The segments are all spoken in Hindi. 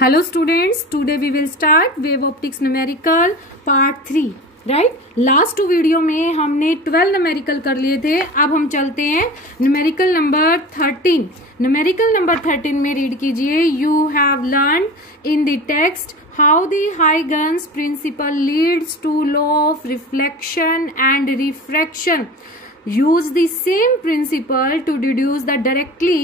Hello students, today we will start wave optics numerical part 3. Right, last 2 video में हमने 12 न्यूमेरिकल कर लिए थे. अब हम चलते हैं न्यूमेरिकल नंबर 13. न्यूमेरिकल नंबर 13 में रीड कीजिए. You have learn in the text how the Huygens principle leads to law of reflection and refraction. Use the same principle to deduce that directly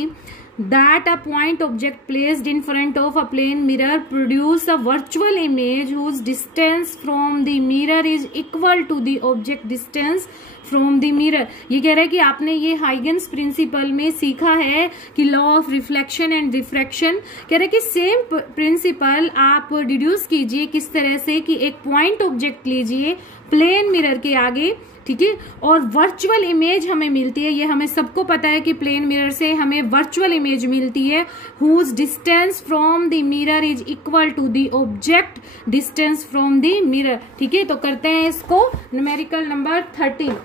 that a point object placed in front of a plane mirror produce a virtual image whose distance from the mirror is equal to the object distance from the mirror. ये कह रहा है कि आपने ये हाइगन्स प्रिंसिपल में सीखा है कि law of reflection and refraction. कह रहा है कि सेम प्रिंसिपल आप डिड्यूस कीजिए. किस तरह से कि एक पॉइंट ऑब्जेक्ट लीजिए प्लेन मिरर के आगे, ठीक है, और वर्चुअल इमेज हमें मिलती है. ये हमें सबको पता है कि प्लेन मिरर से हमें वर्चुअल इमेज मिलती है whose distance from the mirror is equal to the object distance from the mirror. ठीक है, तो करते हैं इसको न्यूमेरिकल नंबर 13.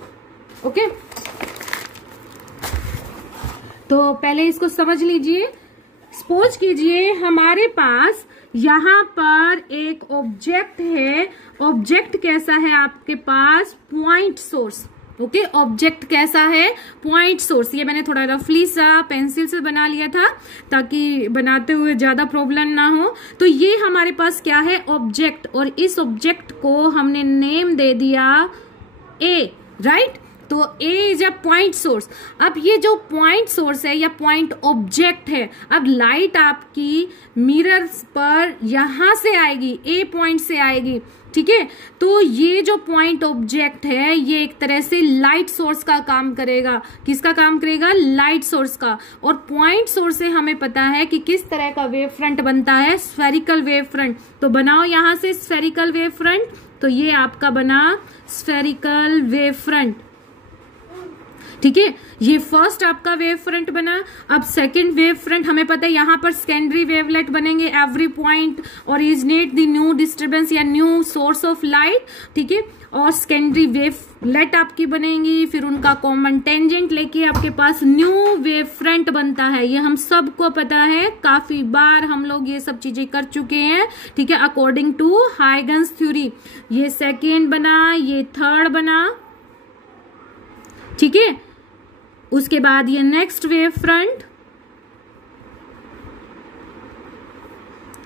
ओके, तो पहले इसको समझ लीजिए. सपोज कीजिए हमारे पास यहाँ पर एक ऑब्जेक्ट है. ऑब्जेक्ट कैसा है आपके पास? Point source. ओके, ऑब्जेक्ट कैसा है? Point source. ये मैंने थोड़ा रफली सा पेंसिल से बना लिया था ताकि बनाते हुए ज्यादा प्रॉब्लम ना हो. तो ये हमारे पास क्या है? ऑब्जेक्ट. और इस ऑब्जेक्ट को हमने नेम दे दिया ए. राइट, तो ए इज अ पॉइंट सोर्स. अब ये जो पॉइंट सोर्स है या पॉइंट ऑब्जेक्ट है, अब लाइट आपकी मिरर पर यहां से आएगी, ए पॉइंट से आएगी. ठीक है, तो ये जो पॉइंट ऑब्जेक्ट है ये एक तरह से लाइट सोर्स का काम करेगा. किसका काम करेगा? लाइट सोर्स का. और पॉइंट सोर्स से हमें पता है कि किस तरह का वेव फ्रंट बनता है? Spherical wave front. तो बनाओ यहां से स्फेरिकल वेव फ्रंट. तो ये आपका बना स्फेरिकल वेव फ्रंट. ठीक है, ये फर्स्ट आपका वेव फ्रंट बना. अब सेकंड वेव फ्रंट हमें पता है यहां पर सेकेंडरी वेवलेट बनेंगे. Every point originate the new disturbance या न्यू सोर्स ऑफ लाइट. ठीक है, और सेकेंडरी वेवलेट आपकी बनेंगी. फिर उनका कॉमन टेंजेंट लेके आपके पास न्यू वेव फ्रंट बनता है. ये हम सबको पता है, काफी बार हम लोग ये सब चीजें कर चुके हैं. ठीक है, अकॉर्डिंग टू हाइगन्स थ्योरी. ये सेकेंड बना, ये थर्ड बना. ठीक है, उसके बाद ये नेक्स्ट वेव फ्रंट,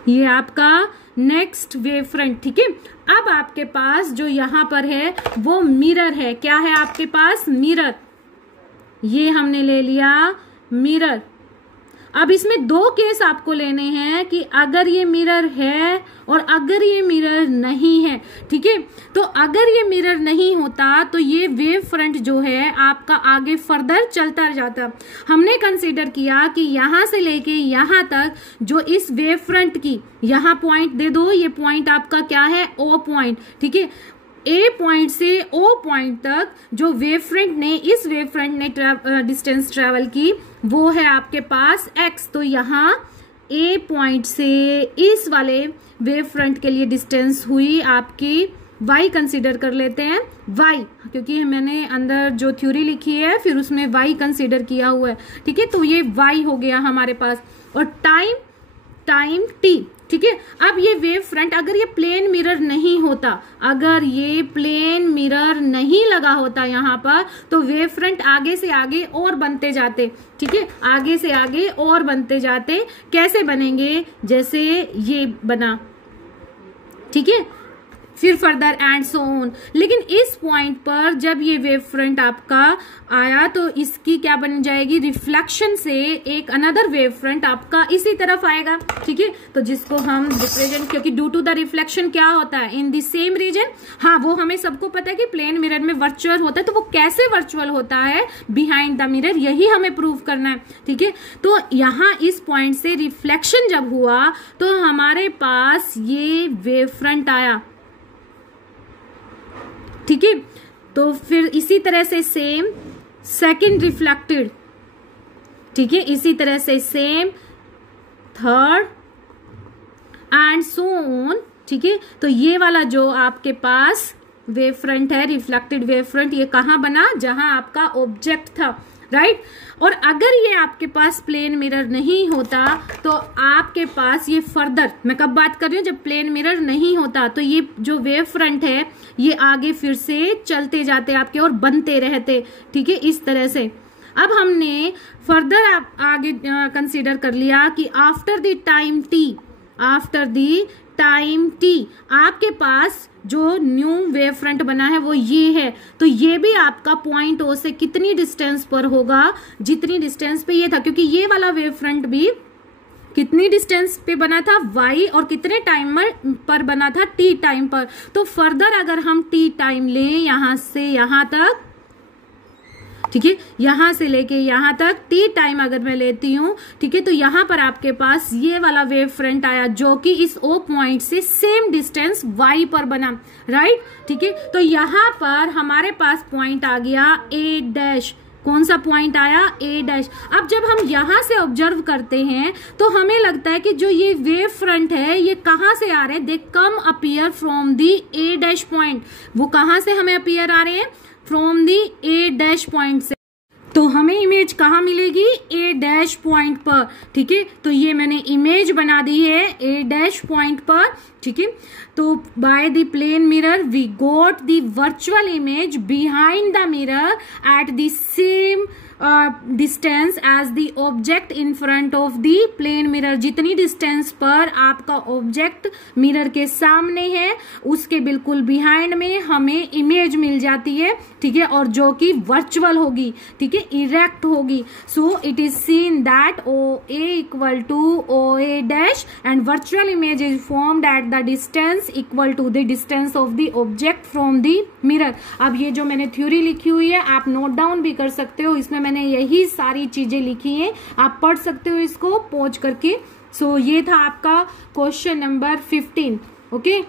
ये आपका नेक्स्ट वेव फ्रंट. ठीक है, अब आपके पास जो यहां पर है वो मिरर है. क्या है आपके पास? मिरर. ये हमने ले लिया मिरर. अब इसमें 2 केस आपको लेने हैं कि अगर ये मिरर है और अगर ये मिरर नहीं है. ठीक है, तो अगर ये मिरर नहीं होता तो ये वेव फ्रंट जो है आपका आगे फर्दर चलता जाता. हमने कंसीडर किया कि यहां से लेके यहां तक जो इस वेव फ्रंट की यहां पॉइंट दे दो. ये पॉइंट आपका क्या है? O point. ठीक है, ए पॉइंट से ओ पॉइंट तक जो वेव फ्रंट ने, इस वेव फ्रंट ने डिस्टेंस ट्रेवल की वो है आपके पास एक्स. तो यहाँ ए पॉइंट से इस वाले वेव फ्रंट के लिए डिस्टेंस हुई आपकी y कंसीडर कर लेते हैं. y, क्योंकि मैंने अंदर जो थ्योरी लिखी है फिर उसमें y कंसीडर किया हुआ है. ठीक है, तो ये y हो गया हमारे पास. और टाइम t. ठीक है, अब ये वेव फ्रंट, अगर ये प्लेन मिरर नहीं होता, अगर ये प्लेन मिरर नहीं लगा होता यहाँ पर, तो वेव फ्रंट आगे से आगे और बनते जाते. ठीक है, आगे से आगे और बनते जाते. कैसे बनेंगे? जैसे ये बना. ठीक है, फिर फर्दर एंड सो ऑन. लेकिन इस पॉइंट पर जब ये वेव फ्रंट आपका आया तो इसकी क्या बन जाएगी? रिफ्लेक्शन से एक अनदर वेव फ्रंट आपका इसी तरफ आएगा. ठीक है, तो जिसको हम रिप्रेजेंट, क्योंकि ड्यू टू द रिफ्लेक्शन क्या होता है? In the same region. हाँ, वो हमें सबको पता है कि प्लेन मिरर में वर्चुअल होता है. तो वो कैसे वर्चुअल होता है? Behind the mirror. यही हमें प्रूव करना है. ठीक है, तो यहाँ इस पॉइंट से रिफ्लेक्शन जब हुआ तो हमारे पास ये वेव फ्रंट आया. ठीक है, तो फिर इसी तरह से सेम सेकंड रिफ्लेक्टेड. ठीक है, इसी तरह से same third and so on. ठीक है, तो ये वाला जो आपके पास वेव फ्रंट है, रिफ्लेक्टेड वेव फ्रंट, ये कहां बना? जहां आपका ऑब्जेक्ट था. राइट। और अगर ये आपके पास प्लेन मिरर नहीं होता तो आपके पास ये फर्दर, मैं कब बात कर रही हूँ, जब प्लेन मिरर नहीं होता तो ये जो वेव फ्रंट है ये आगे फिर से चलते जाते आपके और बनते रहते, ठीक है, इस तरह से। अब हमने फर्दर आगे कंसीडर कर लिया कि after the time T, after the time T आपके पास जो न्यू वेव फ्रंट बना है वो ये है, तो ये भी आपका पॉइंट ओ से कितनी डिस्टेंस पर होगा, जितनी डिस्टेंस पे ये था, क्योंकि ये वाला वेव फ्रंट भी कितनी डिस्टेंस पे बना था, y, और कितने टाइम पर बना था, t टाइम पर। तो फर्दर अगर हम t टाइम लें यहां से यहां तक, ठीक है, यहां से लेके यहां तक t टाइम अगर मैं लेती हूं, ठीक है, तो यहां पर आपके पास ये वाला वेव फ्रंट आया जो कि इस O पॉइंट से सेम डिस्टेंस y पर बना, राइट, ठीक है। तो यहां पर हमारे पास पॉइंट आ गया A डैश, कौन सा पॉइंट आया, A डैश। अब जब हम यहां से ऑब्जर्व करते हैं तो हमें लगता है कि जो ये वेव फ्रंट है ये कहां से आ रहे हैं, they come appear from the A dash point, वो कहां से हमें अपीयर आ रहे हैं, from the A dash point से। तो हमें इमेज कहाँ मिलेगी, A डैश पॉइंट पर, ठीक है। तो ये मैंने इमेज बना दी है A डैश पॉइंट पर, ठीक है। तो by the plane mirror we got the virtual image behind the mirror at the same distance as the object in front of the plane mirror, जितनी डिस्टेंस पर आपका ऑब्जेक्ट मिरर के सामने है उसके बिल्कुल बिहाइंड में हमें इमेज मिल जाती है, ठीक है, और जो कि वर्चुअल होगी, ठीक है, इरेक्ट होगी। So it is seen that OA equal to OA dash and virtual image is formed at the distance equal to the distance of the object from the mirror. अब ये जो मैंने थ्योरी लिखी हुई है आप नोट डाउन भी कर सकते हो, इसमें मैंने यही सारी चीजें लिखी हैं, आप पढ़ सकते हो इसको पॉज करके। सो ये था आपका question number 15, okay,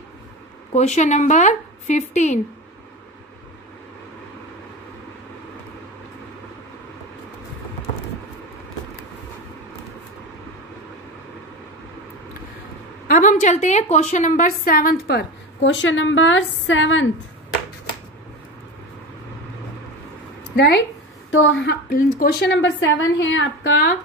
question number 15। अब हम चलते हैं क्वेश्चन नंबर 7 पर। Question number 7, right. तो क्वेश्चन नंबर 7 है आपका,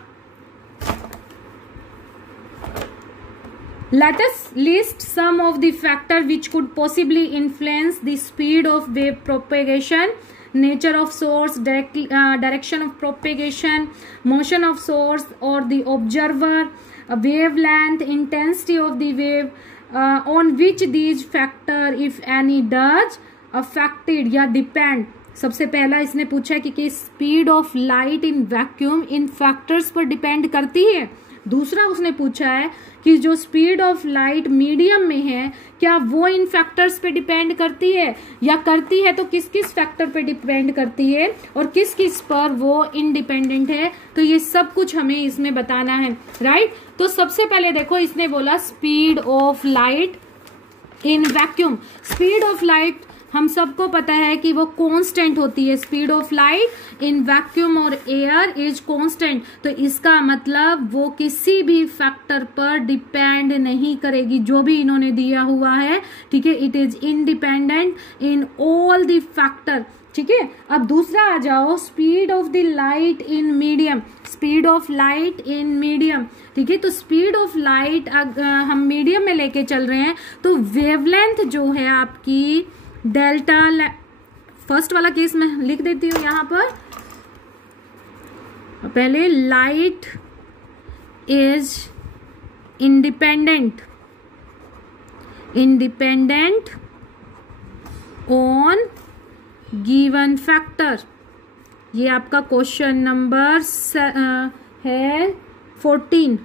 let us list some of the factor which could possibly influence the speed of wave propagation, nature of source, direction of propagation, motion of source or the observer, wavelength, intensity of the wave, on which these factor if any does affected या depend। सबसे पहला इसने पूछा है कि speed of light in vacuum in factors पर डिपेंड करती है। दूसरा उसने पूछा है कि जो स्पीड ऑफ लाइट मीडियम में है क्या वो इन फैक्टर्स पे डिपेंड करती है, या करती है तो किस किस फैक्टर पे डिपेंड करती है और किस किस पर वो इंडिपेंडेंट है। तो ये सब कुछ हमें इसमें बताना है, राइट। तो सबसे पहले देखो इसने बोला speed of light in vacuum. Speed of light हम सबको पता है कि वो कांस्टेंट होती है, speed of light in vacuum और एयर इज कांस्टेंट। तो इसका मतलब वो किसी भी फैक्टर पर डिपेंड नहीं करेगी, जो भी इन्होंने दिया हुआ है, ठीक है, it is independent in all the factor, ठीक है। अब दूसरा आ जाओ, speed of the light in medium, speed of light in medium, ठीक है। तो स्पीड ऑफ लाइट हम मीडियम में लेके चल रहे हैं तो वेवलेंथ जो है आपकी डेल्टा, फर्स्ट वाला केस मैं लिख देती हूं यहां पर पहले, light is independent on given factor. ये आपका क्वेश्चन नंबर है 14,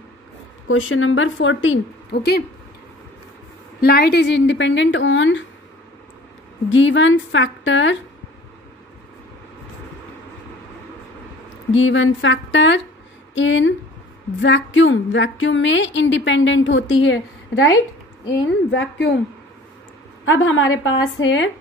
question number 14, okay. Light is independent on given factor in vacuum, vacuum में इंडिपेंडेंट होती है, राइट, इन वैक्यूम। अब हमारे पास है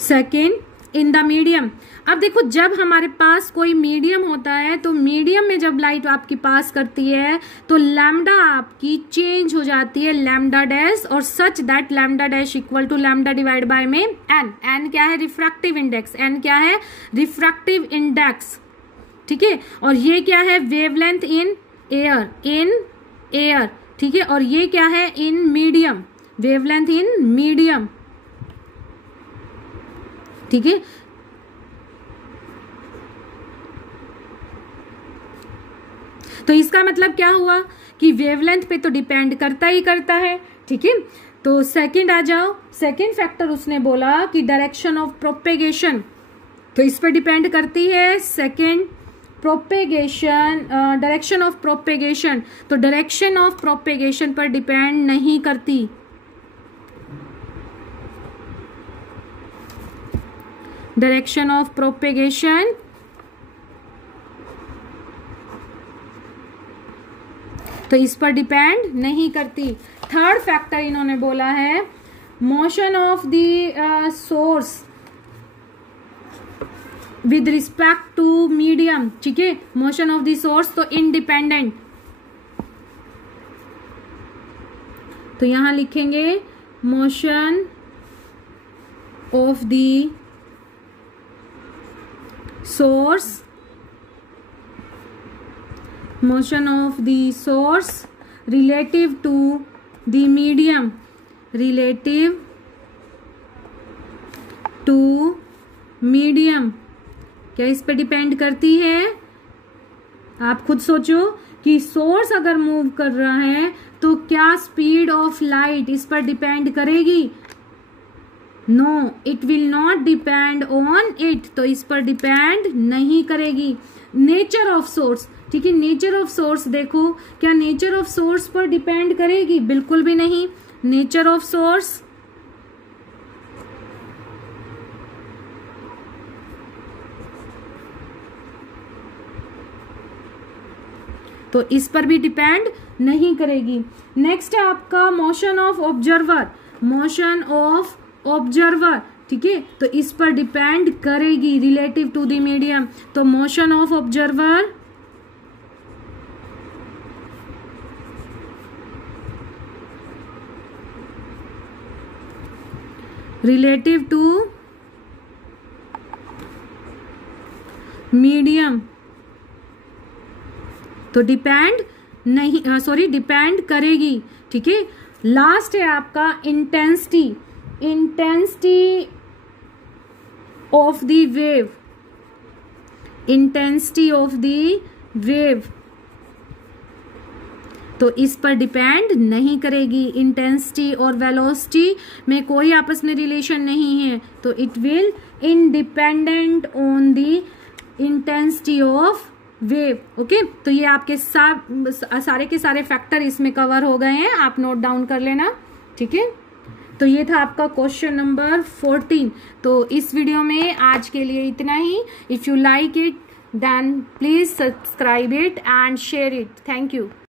सेकेंड, इन द मीडियम। अब देखो जब हमारे पास कोई मीडियम होता है तो मीडियम में जब लाइट आपकी पास करती है तो लैम्डा आपकी चेंज हो जाती है लैम्डा डैश, और such that lambda dash equal to lambda divide by में एन। एन क्या है? Refractive index. एन क्या है? रिफ्रैक्टिव इंडेक्स, ठीक है। और ये क्या है? Wavelength in air, in air, ठीक है। और ये क्या है? In medium, wavelength in medium, ठीक है। तो इसका मतलब क्या हुआ कि वेवलेंथ पे तो डिपेंड करता ही करता है, ठीक है। तो सेकंड आ जाओ। सेकंड फैक्टर उसने बोला कि डायरेक्शन ऑफ प्रोपेगेशन, तो इस पर डिपेंड करती है। Second propagation, direction of propagation, तो डायरेक्शन ऑफ प्रोपेगेशन पर डिपेंड नहीं करती। डायरेक्शन ऑफ प्रोपेगेशन तो इस पर डिपेंड नहीं करती। थर्ड फैक्टर इन्होंने बोला है motion of the source with respect to medium, ठीक है। मोशन ऑफ द सोर्स तो इंडिपेंडेंट, तो यहां लिखेंगे motion of the source, motion of the source relative to the medium, relative to medium, क्या इस पे डिपेंड करती है? आप खुद सोचो कि सोर्स अगर मूव कर रहा है तो क्या स्पीड ऑफ लाइट इस पर डिपेंड करेगी? No, it will not depend on it, तो इस पर डिपेंड नहीं करेगी। नेचर ऑफ सोर्स, ठीक है। नेचर ऑफ सोर्स देखो, क्या नेचर ऑफ सोर्स पर डिपेंड करेगी? बिल्कुल भी नहीं। नेचर ऑफ सोर्स तो इस पर भी डिपेंड नहीं करेगी। नेक्स्ट है आपका motion of observer, motion of observer, ठीक है। तो इस पर डिपेंड करेगी रिलेटिव टू द मीडियम, तो motion of observer relative to medium तो डिपेंड नहीं, सॉरी डिपेंड करेगी, ठीक है। लास्ट है आपका intensity, intensity of the wave, intensity of the wave तो इस पर डिपेंड नहीं करेगी। इंटेंसिटी और वेलोसिटी में कोई आपस में रिलेशन नहीं है, तो it will independent on the intensity of wave. Okay, तो ये आपके सारे के सारे फैक्टर इसमें कवर हो गए हैं, आप नोट डाउन कर लेना, ठीक है। तो ये था आपका क्वेश्चन नंबर 14। तो इस वीडियो में आज के लिए इतना ही। If you like it then please subscribe it and share it. Thank you.